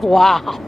Wow.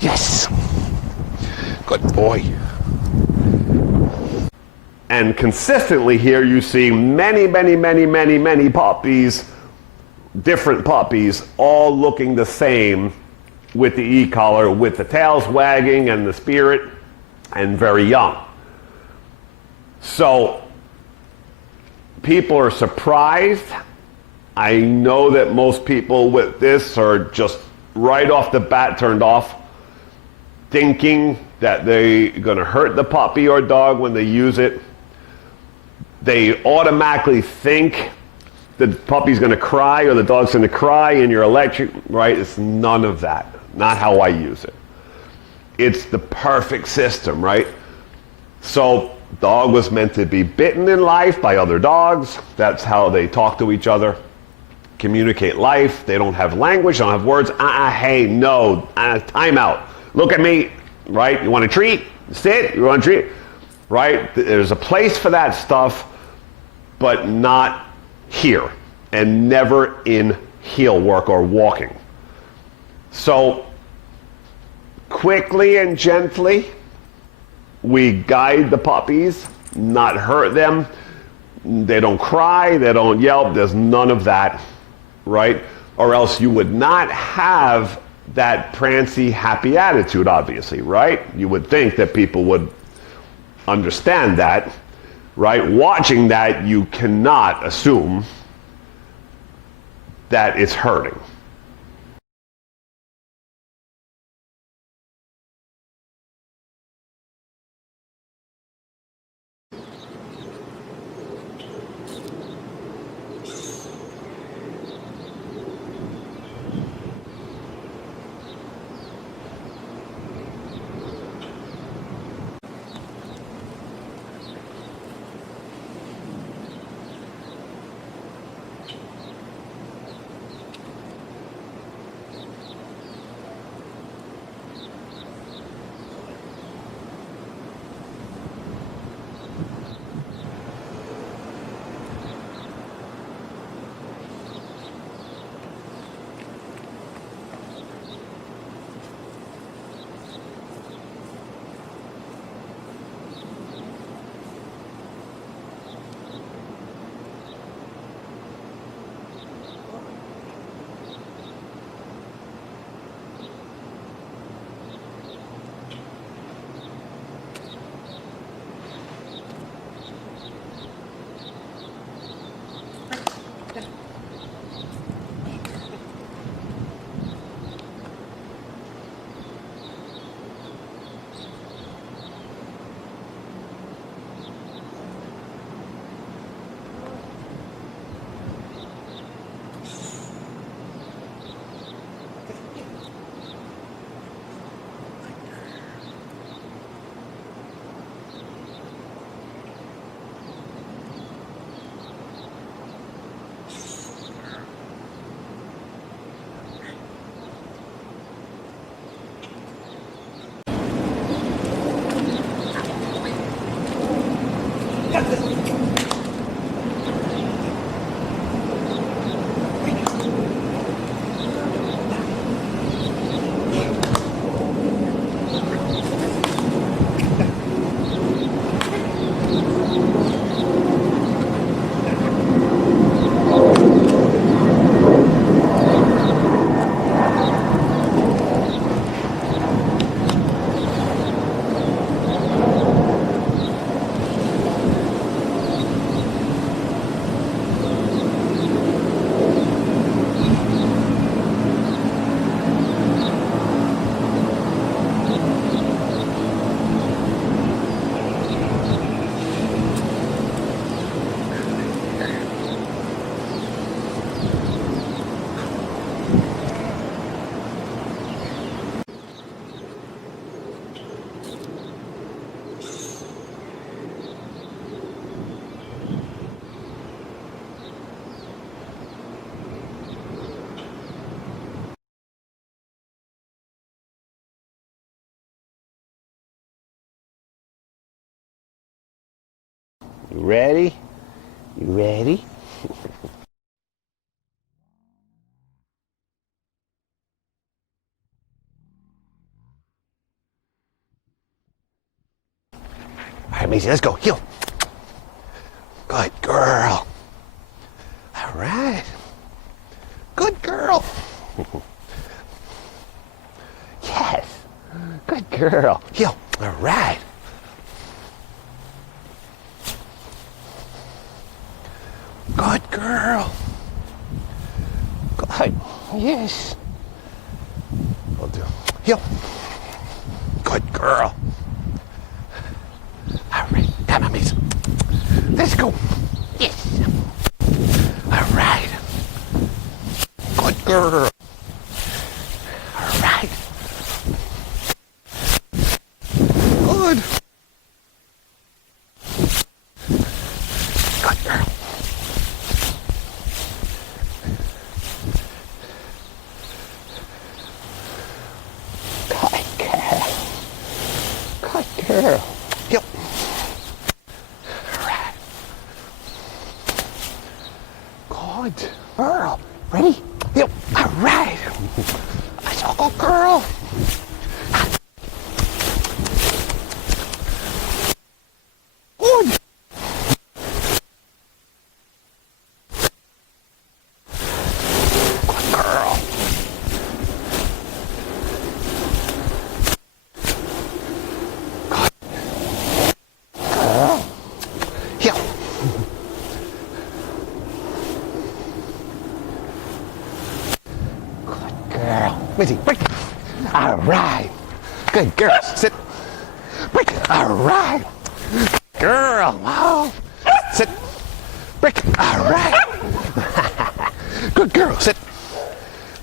Yes. Good boy. And consistently here you see many puppies, different puppies, all looking the same with the e-collar, with the tails wagging and the spirit, and very young. So people are surprised. I know that most people with this are just right off the bat turned off, thinking that they're going to hurt the puppy or dog when they use it. They automatically think the puppy's going to cry or the dog's going to cry and you're electric, right? It's none of that. Not how I use it. It's the perfect system, right? So dog was meant to be bitten in life by other dogs. That's how they talk to each other, communicate life. They don't have language, don't have words. Hey, no, time out. Look at me, right? You want a treat? Sit, you want a treat? Right? There's a place for that stuff, but not here, and never in heel work or walking. So quickly and gently, we guide the puppies, not hurt them. They don't cry, they don't yelp, there's none of that, right? Or else you would not have that prancy, happy attitude, obviously, right? You would think that people would understand that, right? Watching that, you cannot assume that it's hurting. You ready? You ready? All right, Maisie, let's go. Heel. Good girl. All right. Good girl. Yes. Good girl. Heel. All right. Good girl. Good. Yes. We'll do. Heel. Good girl. All right. Come on, Mason. Let's go. Yes. All right. Good girl. All right. Good. Good girl. Good girl. Good girl. Yep. All right. Good girl. Ready? Yep. All right. That's a good girl. Good. Good girl. Heel. Good girl. Missy, break. All right. Good girl. Sit. Break. All right. Girl. Oh. Sit. Break. All right. Good girl. Sit.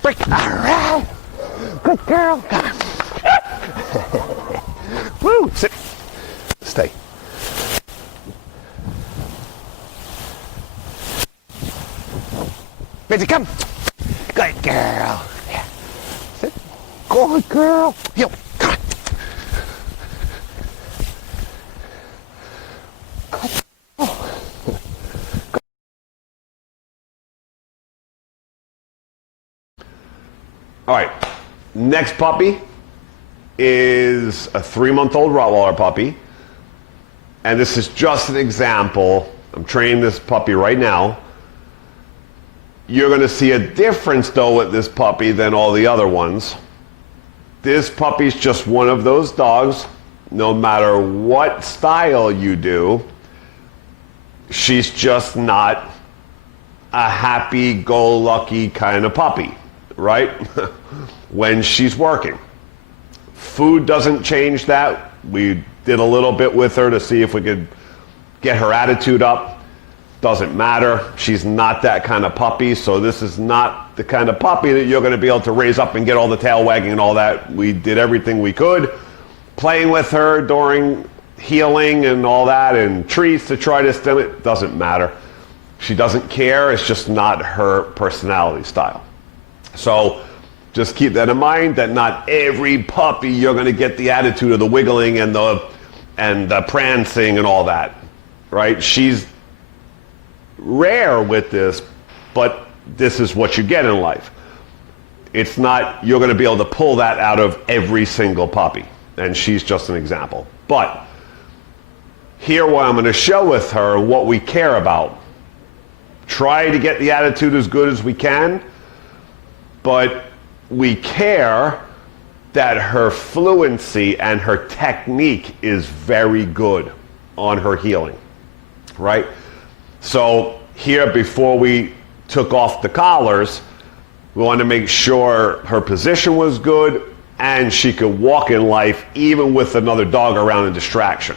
Break. All right. Good girl. Come on. Woo. Sit. Stay. Maisie, come. Good girl. Yeah. Sit. Good girl. Yo, come on. Good. Oh. All right, next puppy is a 3-month-old Rottweiler puppy. And this is just an example. I'm training this puppy right now. You're going to see a difference, though, with this puppy than all the other ones. This puppy's just one of those dogs, no matter what style you do, she's just not a happy-go-lucky kind of puppy, right? When she's working. Food doesn't change that. We did a little bit with her to see if we could get her attitude up. Doesn't matter. She's not that kind of puppy, so this is not the kind of puppy that you're going to be able to raise up and get all the tail wagging and all that. We did everything we could, playing with her during healing and all that, and treats to try to stem it. Doesn't matter. She doesn't care. It's just not her personality style. So just keep that in mind, that not every puppy you're going to get the attitude of the wiggling and the prancing and all that, right? She's rare with this, but this is what you get in life. It's not you're going to be able to pull that out of every single puppy, and she's just an example. But here, what I'm going to show with her, what we care about. Try to get the attitude as good as we can, but we care that her fluency and her technique is very good on her healing, right? So here, before we took off the collars, we wanted to make sure her position was good and she could walk in life even with another dog around in distraction.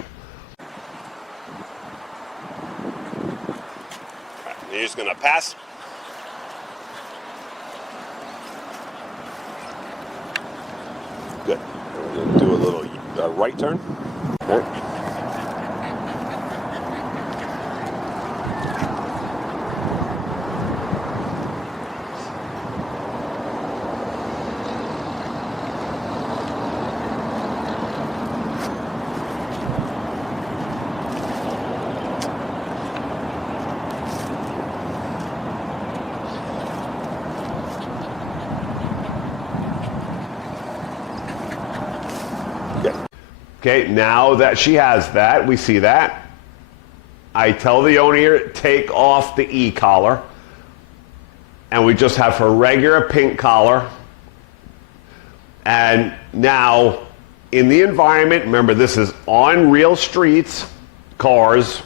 You're just gonna pass. Good. We're gonna do a little right turn. All right. Okay, now that she has that, we see that. I tell the owner here, take off the e-collar. And we just have her regular pink collar. And now, in the environment, remember this is on real streets, cars.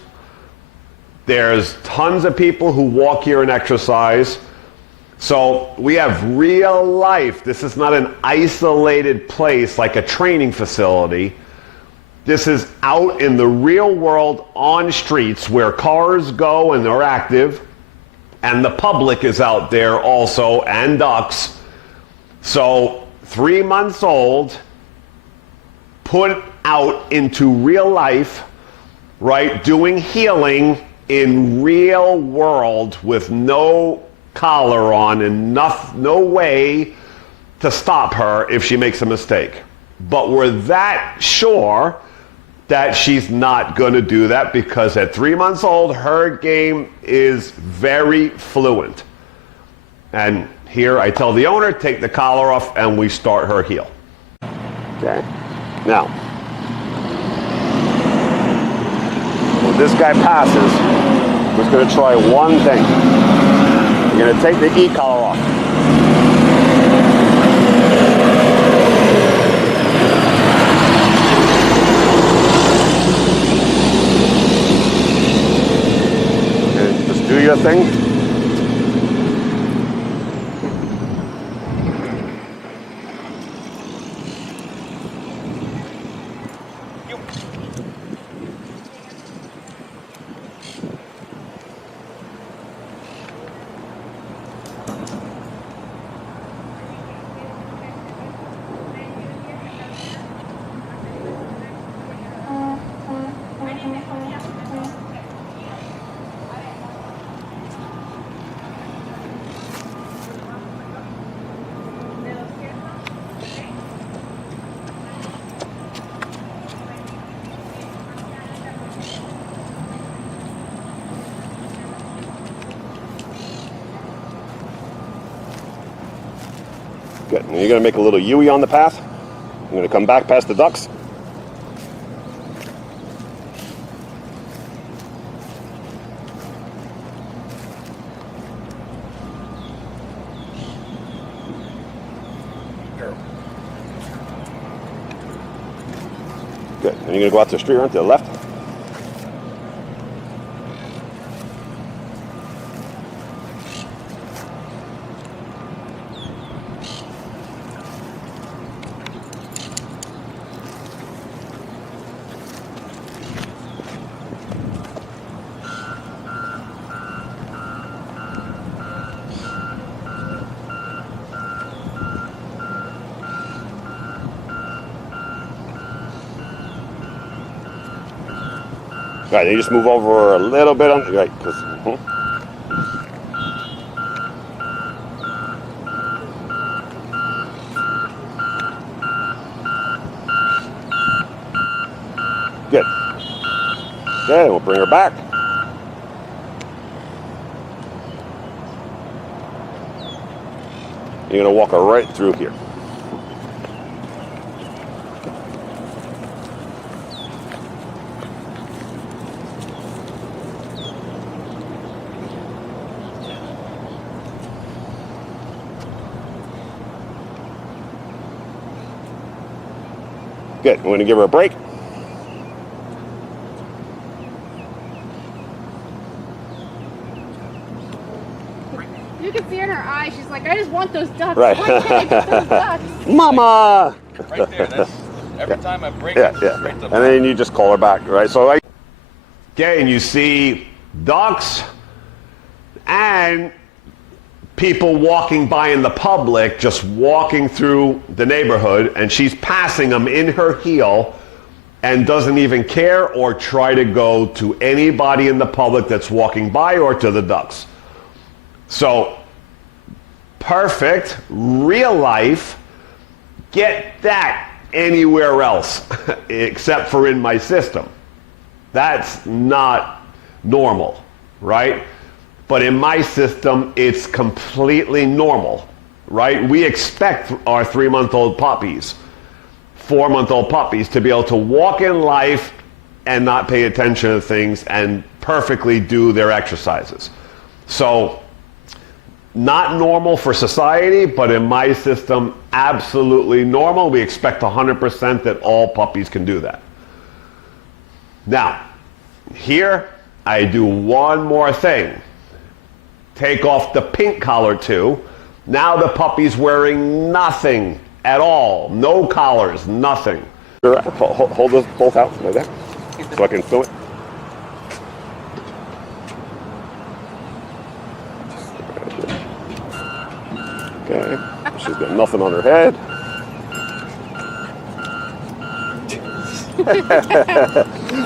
There's tons of people who walk here and exercise. So we have real life. This is not an isolated place like a training facility. This is out in the real world on streets where cars go and they're active, and the public is out there also, and ducks. So 3 months old, put out into real life, right, doing healing in real world with no collar on and no way to stop her if she makes a mistake. But we're that sure that she's not going to do that, because at 3 months old, her game is very fluent. And here I tell the owner, take the collar off, and we start her heel. Okay. Now, when this guy passes, we're just going to try one thing. You're going to take the e-collar off. And just do your thing. Good. And you're going to make a little U-ey on the path. I'm going to come back past the ducks. Good. And you're going to go out to the street around to the left. Right, then you just move over a little bit on, right, because, Good. Okay, we'll bring her back. You're going to walk her right through here. Good. We're going to give her a break. You can see in her eyes, she's like, I just want those ducks. Right. Why can't I get those ducks? Mama! Right there. That's every time I break Yeah, it, yeah. straight to And then you just call her back, right? So, okay, and you see ducks and people walking by in the public, just walking through the neighborhood, and she's passing them in her heel and doesn't even care or try to go to anybody in the public that's walking by or to the ducks. So, perfect, real life, get that anywhere else except for in my system. That's not normal, right? But in my system, it's completely normal, right? We expect our 3-month-old puppies 4-month-old puppies to be able to walk in life and not pay attention to things and perfectly do their exercises. So, not normal for society, but in my system, absolutely normal. We expect 100% that all puppies can do that. Now, here I do one more thing. Take off the pink collar too. Now the puppy's wearing nothing at all. No collars, nothing. Hold those both out like that so I can film it. Okay, she's got nothing on her head.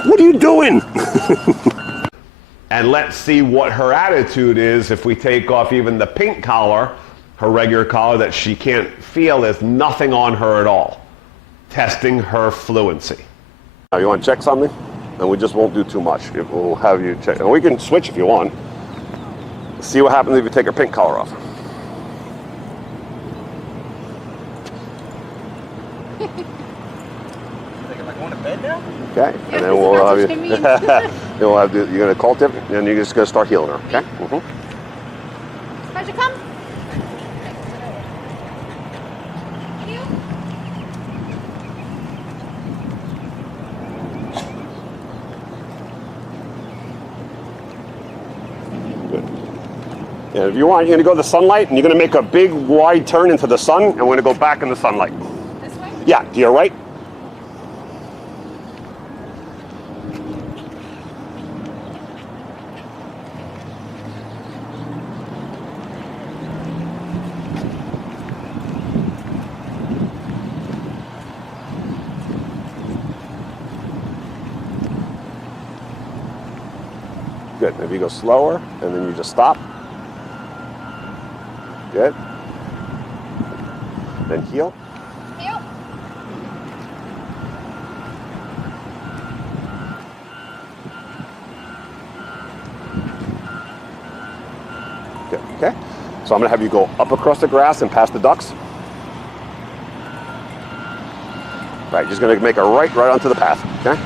What are you doing? And let's see what her attitude is if we take off even the pink collar, her regular collar that she can't feel. There's nothing on her at all. Testing her fluency. Now you want to check something? And we just won't do too much. We'll have you check. And we can switch if you want. See what happens if you take her pink collar off. Am I going to bed now? Okay, Yeah, and then we'll have you. that's what you mean. Then we'll have you're gonna call tip, and you're just gonna start healing her. Okay. How'd you come? You? Good. And if you want, you're gonna go to the sunlight, and you're gonna make a big wide turn into the sun, and we're gonna go back in the sunlight. This way? Yeah, to your right. Good. If you go slower, and then you just stop. Good. Then heel. Heel. Good. Okay. So I'm gonna have you go up across the grass and past the ducks. Right. Just gonna make a right onto the path. Okay.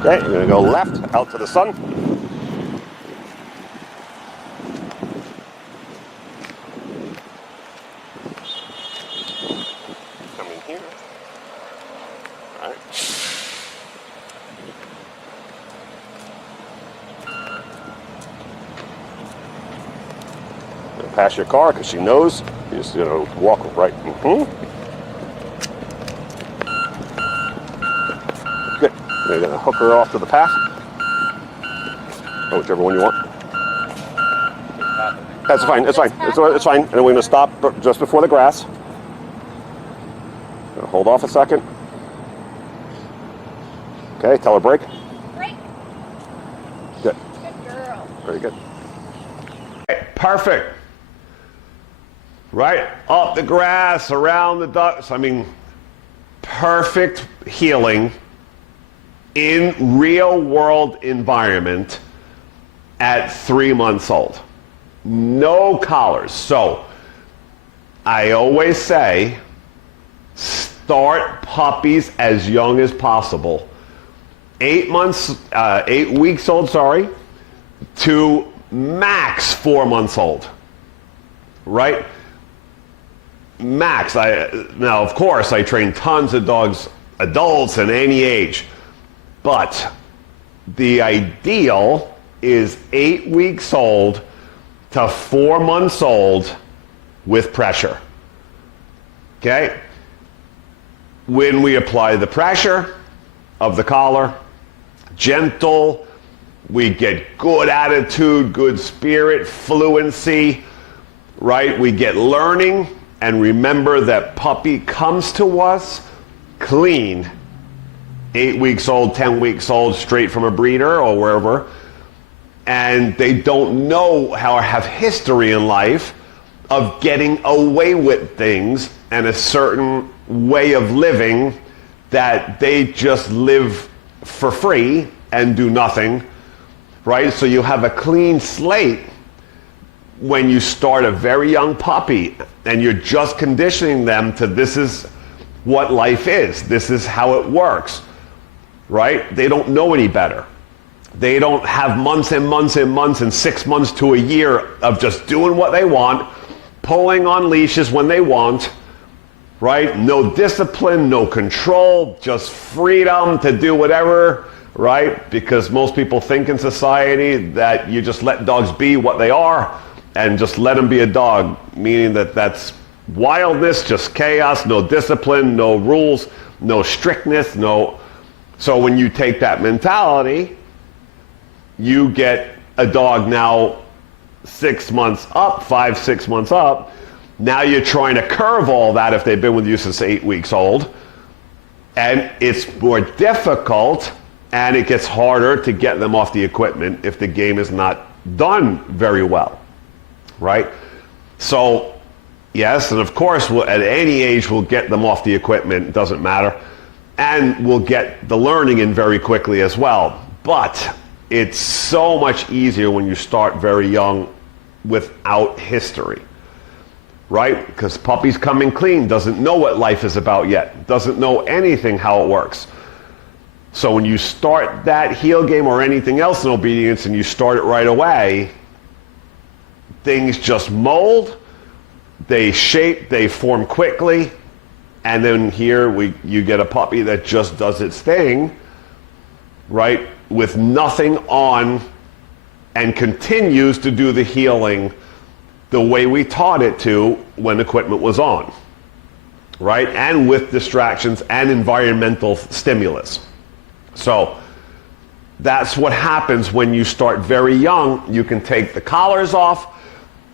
Okay, you're gonna go left out to the sun. Come in here. All right. Gonna pass your car because she knows. You're just gonna walk right. Good. You're gonna hook her off to the path. Or whichever one you want. That's fine. It's fine. It's fine. And then we're gonna stop just before the grass. Gonna hold off a second. Okay. Tell her break. Break. Good. Good girl. Very good. Okay, perfect. Right up the grass, around the ducks. I mean, perfect healing in real world environment at 3 months old. No collars. So I always say start puppies as young as possible. 8 weeks old, to max 4 months old. Right? Max. Now, of course, I train tons of dogs, adults at any age. But the ideal is 8 weeks old to 4 months old with pressure. Okay? When we apply the pressure of the collar, gentle, we get good attitude, good spirit, fluency, right? We get learning, and remember that puppy comes to us clean. 8 weeks old, 10 weeks old, straight from a breeder or wherever, and they don't know how or have history in life of getting away with things and a certain way of living that they just live for free and do nothing, right? So you have a clean slate when you start a very young puppy and you're just conditioning them to this is what life is. This is how it works, right? They don't know any better. They don't have months and months and months and 6 months to a year of just doing what they want, pulling on leashes when they want, right? No discipline, no control, just freedom to do whatever, right? Because most people think in society that you just let dogs be what they are and just let them be a dog, meaning that that's wildness, just chaos, no discipline, no rules, no strictness, no. So when you take that mentality, you get a dog now 6 months up, 5, 6 months up. Now you're trying to curve all that if they've been with you since 8 weeks old. And it's more difficult and it gets harder to get them off the equipment if the game is not done very well, right? So, yes, and of course, at any age, we'll get them off the equipment, it doesn't matter. And we'll get the learning in very quickly as well. But it's so much easier when you start very young without history, right? Because puppy's coming clean, doesn't know what life is about yet, doesn't know anything how it works. So when you start that heel game or anything else in obedience and you start it right away, things just mold, they shape, they form quickly, and then here you get a puppy that just does its thing, right, with nothing on and continues to do the healing the way we taught it to when equipment was on, right, and with distractions and environmental stimulus. So that's what happens when you start very young. You can take the collars off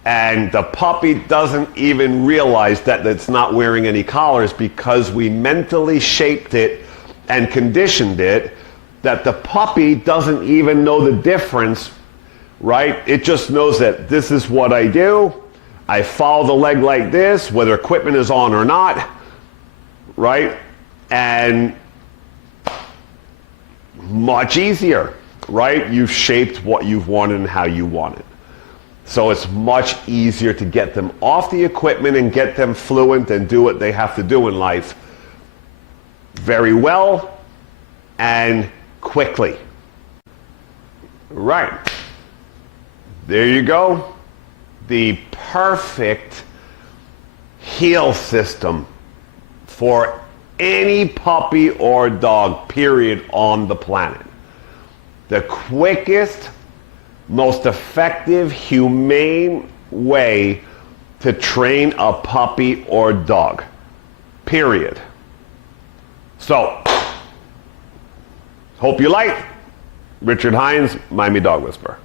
and the puppy doesn't even realize that it's not wearing any collars because we mentally shaped it and conditioned it that the puppy doesn't even know the difference, right? It just knows that this is what I do. I follow the leg like this, whether equipment is on or not, right? And much easier, right? You've shaped what you've wanted and how you want it. So it's much easier to get them off the equipment and get them fluent and do what they have to do in life very well and quickly. Right. There you go. The perfect heel system for any puppy or dog, period, on the planet. The quickest, most effective, humane way to train a puppy or dog, period. So, hope you like. Richard Hines, Miami Dog Whisperer.